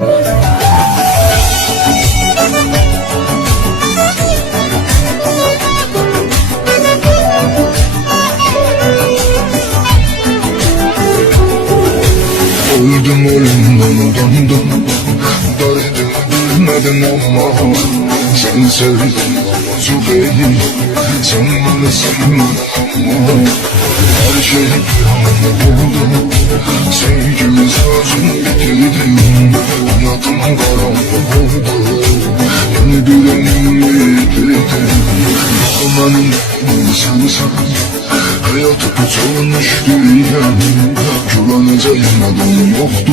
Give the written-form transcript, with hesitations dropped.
Öldüm ölümden utandım, derdim bilmedim ama sen sevdin Zübeyir, sen beni sevmedin ama her şey bir anda oldu, sevgimiz özüm bitirdim. Hayatım karanlık oldu, yeni bir ömür bitirdim. Benim sensin, hayatı kurtarmış dünya, güveneceğim adam yoktu.